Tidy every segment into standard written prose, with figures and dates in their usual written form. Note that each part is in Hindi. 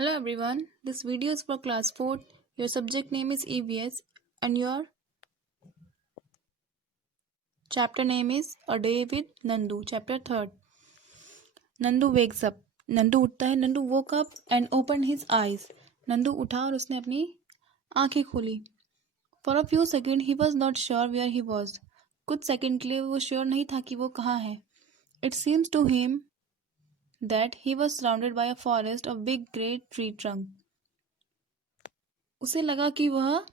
Hello everyone, this video is for class 4. Your subject name is EVS and your chapter name is A Day with Nandu, chapter 3rd. Nandu wakes up. Nandu उठता है. Nandu woke up and opened his eyes. Nandu उठा और उसने अपनी आंखें खोली. For a few seconds he was not sure where he was. कुछ सेकंड के लिए वो श्योर नहीं था कि वो कहाँ है. It seems to him that he was surrounded by a forest of big great tree trunk. उसे लगा कि वह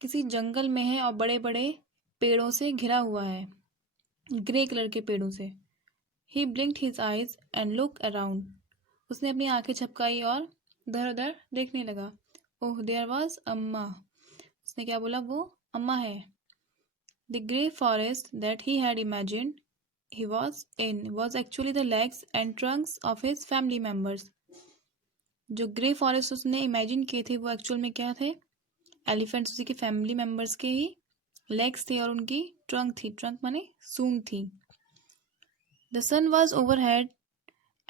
किसी जंगल में है और बड़े बड़े पेड़ों से घिरा हुआ है, ग्रे कलर के पेड़ों से. He blinked his eyes and looked around. उसने अपनी आंखें झपकाई और इधर उधर देखने लगा. Oh, there was अम्मा. उसने क्या बोला? वो अम्मा है. The grey forest that he had imagined he was in was actually the legs and trunks of his family members. जो ग्रे फॉरेस्ट उसने इमेजिन किए थे वो एक्चुअल में क्या थे? एलिफेंट्स उसी के फैमिली मेंबर्स के ही लेग्स थे और उनकी ट्रंक थी. ट्रंक माने सूंड थी. The sun was overhead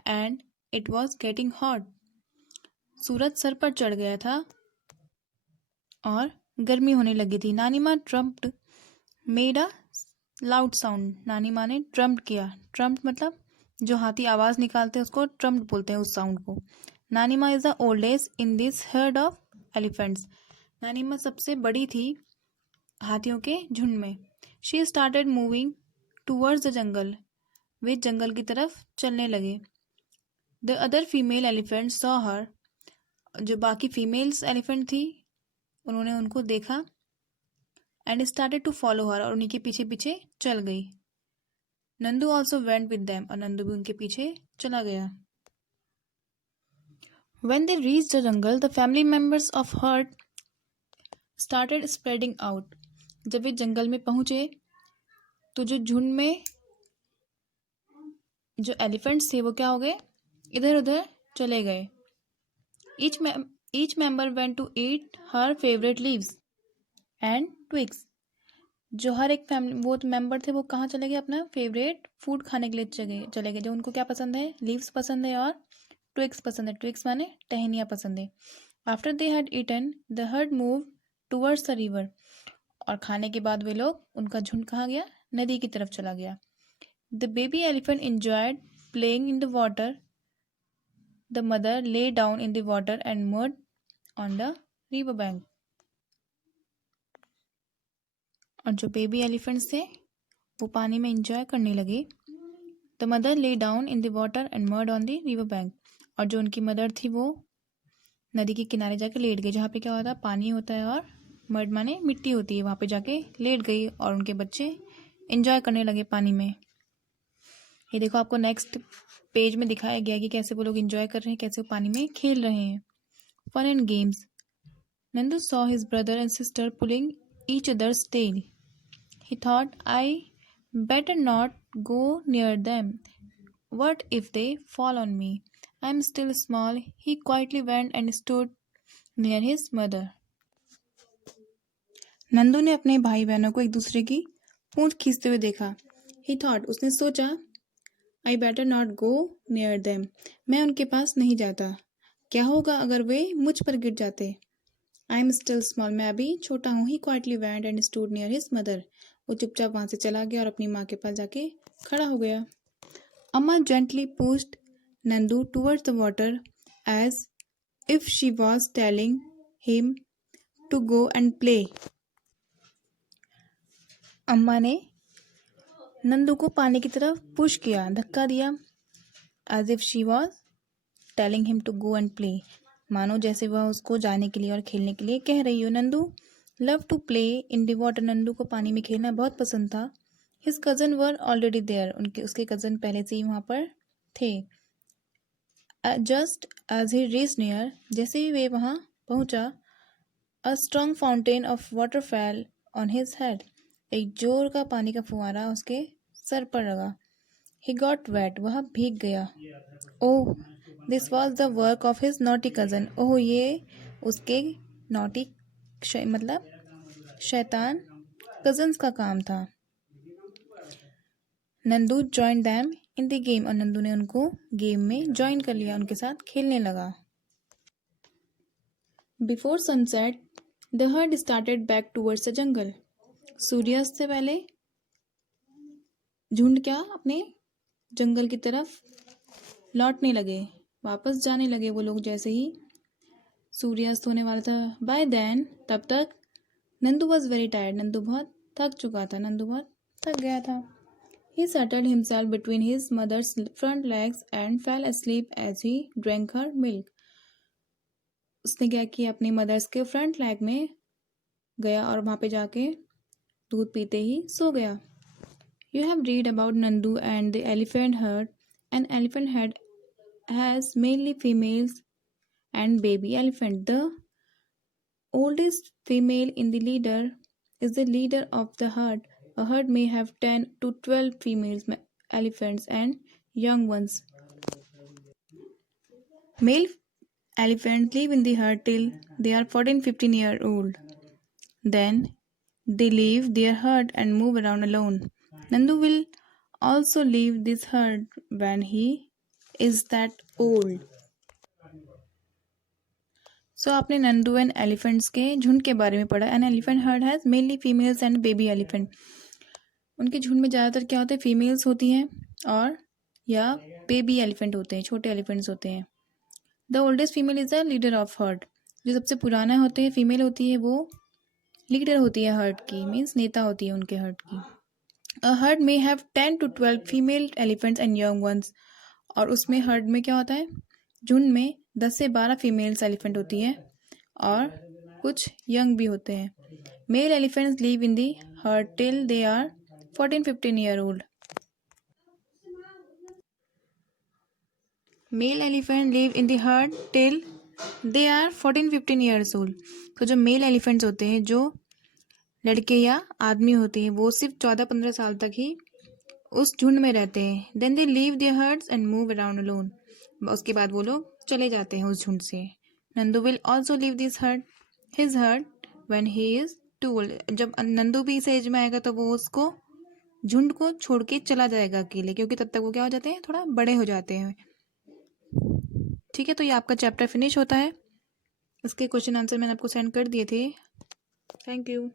and it was getting hot. सूरज सर पर चढ़ गया था और गर्मी होने लगी थी. नानी माँ trumped made a loud sound. नानी माँ ने ट्रम्प्ड किया. ट्रम्प्ड मतलब जो हाथी आवाज़ निकालते हैं उसको ट्रम्प्ड बोलते हैं, उस साउंड को. Nani Maa is the oldest in this herd of elephants. Nani Maa सबसे बड़ी थी हाथियों के झुंड में. She started moving towards the jungle. वे जंगल की तरफ चलने लगे. The other female elephant saw her. जो बाकी फीमेल्स एलिफेंट थी उन्होंने उनको देखा. And started to follow her. और उन्हीं के पीछे पीछे चल गई. Nandu also went with them. और नंदू भी उनके पीछे चला गया. When they reached the jungle, the family members of herd started spreading out. जब वे जंगल में पहुंचे तो जो झुंड में जो एलिफेंट्स थे वो क्या हो गए? इधर उधर चले गए. Each member went to eat her favorite leaves and twigs. जो हर एक फैमिली वो मेंबर थे वो कहाँ चले गए? अपना फेवरेट फूड खाने के लिए चले गए. जो उनको क्या पसंद है? लीव्स पसंद है और ट्विग्स पसंद है. ट्विग्स माने टहनियाँ पसंद है. After they had eaten the herd move towards the river. और खाने के बाद वे लोग, उनका झुंड कहाँ गया? नदी की तरफ चला गया. The baby elephant enjoyed playing in the water. The mother lay down in the water and mud on the river bank. और जो बेबी एलिफेंट्स थे वो पानी में एंजॉय करने लगे. The mother lay down in the water and mud on the river bank. और जो उनकी मदर थी वो नदी के किनारे जाकर लेट गई. जहाँ पे क्या होता है? पानी होता है और मड माने मिट्टी होती है. वहाँ पे जाके लेट गई और उनके बच्चे एंजॉय करने लगे पानी में. ये देखो, आपको नेक्स्ट पेज में दिखाया गया कि कैसे वो लोग एंजॉय कर रहे हैं, कैसे वो पानी में खेल रहे हैं. Fun and games. Nandu saw his brother and sister pulling each others tail. He thought, I better not go near them. What if they fall on me? I am still small. He quietly went and stood near his mother. Nandu ने अपने भाई बहनों को एक दूसरे की पूंछ खींचते हुए देखा. He thought, उसने सोचा, I better not go near them. मैं उनके पास नहीं जाता. क्या होगा अगर वे मुझ पर गिर जाते? I am still small. मैं अभी छोटा हूँ. He quietly went and stood near his mother. वो चुपचाप वहाँ से चला गया और अपनी माँ के पास जाके खड़ा हो गया. Amma gently pushed Nandu towards the water as if she was telling him to go and play. अम्मा ने नंदू को पानी की तरफ पुश किया, धक्का दिया. as if she was telling him to go and play. मानो जैसे वह उसको जाने के लिए और खेलने के लिए कह रही हो. Nandu love to play in the water. Nandu को पानी में खेलना बहुत पसंद था. His cousin were already there. उसके कज़न पहले से ही वहाँ पर थे. Just as he reached near, जैसे ही वे वहाँ पहुँचा, a strong fountain of water fell on his head. एक जोर का पानी का फुहारा उसके सर पर लगा. He got wet. वह भीग गया. Oh, this was the work of his naughty cousin. ओह, ये उसके naughty मतलब शैतान कज़न्स का काम था. Nandu join them in the game. और नंदू ने उनको गेम में ज्वाइन कर लिया, उनके साथ खेलने लगा. Before sunset the heard started back towards the जंगल। सूर्यास्त से पहले झुंड क्या अपने जंगल की तरफ लौटने लगे, वापस जाने लगे वो लोग जैसे ही सूर्यास्त होने वाला था। बाय देन तब तक Nandu was very tired, Nandu बहुत थक चुका था, नंदू बहुत थक गया था। He settled himself between his mother's front legs and fell asleep as he drank her milk. उसने क्या किया, अपनी मदर्स के फ्रंट लेग में गया और वहाँ पे जाके दूध पीते ही सो गया। You have read about Nandu and the elephant herd. An elephant herd has mainly females and baby elephant. The oldest female in the leader is the leader of the herd. A herd may have 10 to 12 females elephants and young ones. Male elephants live in the herd till they are 14-15 years old. Then they leave their herd and move around alone. Nandu will also leave this herd when he is that old. सो आपने नंदू एंड एलिफेंट्स के झुंड के बारे में पढ़ा। An elephant heard has mainly females and baby elephant. उनके झुंड में ज़्यादातर क्या होते हैं, फीमेल्स होती हैं और या बेबी एलिफेंट होते हैं, छोटे एलिफेंट्स होते हैं। The oldest female is the leader of heard. जो सबसे पुराना होते हैं फीमेल होती है वो लीडर होती है हर्ड की, मीन्स नेता होती है उनके हर्ड की। अ हर्ड में have 10 to 12 female elephants and young ones. और उसमें हर्ड में क्या होता है, झुंड में 10 से 12 फीमेल्स एलिफेंट होती है और कुछ यंग भी होते हैं। Male elephants live in the herd till they are 14-15 year old. Male elephant live in the herd till they are 14-15 years old. तो जो मेल एलिफेंट्स होते हैं, जो लड़के या आदमी होते हैं, वो सिर्फ 14-15 साल तक ही उस झुंड में रहते हैं। Then they leave their herds and move around alone. उसके बाद वो लोग चले जाते हैं उस झुंड से। Nandu will also leave this herd his herd when he is too old. जब नंदू भी इस एज में आएगा तो वो उसको झुंड को छोड़ के चला जाएगा अकेले, क्योंकि तब तक वो क्या हो जाते हैं, थोड़ा बड़े हो जाते हैं। ठीक है, तो ये आपका चैप्टर फिनिश होता है। इसके क्वेश्चन आंसर मैंने आपको सेंड कर दिए थे। Thank you.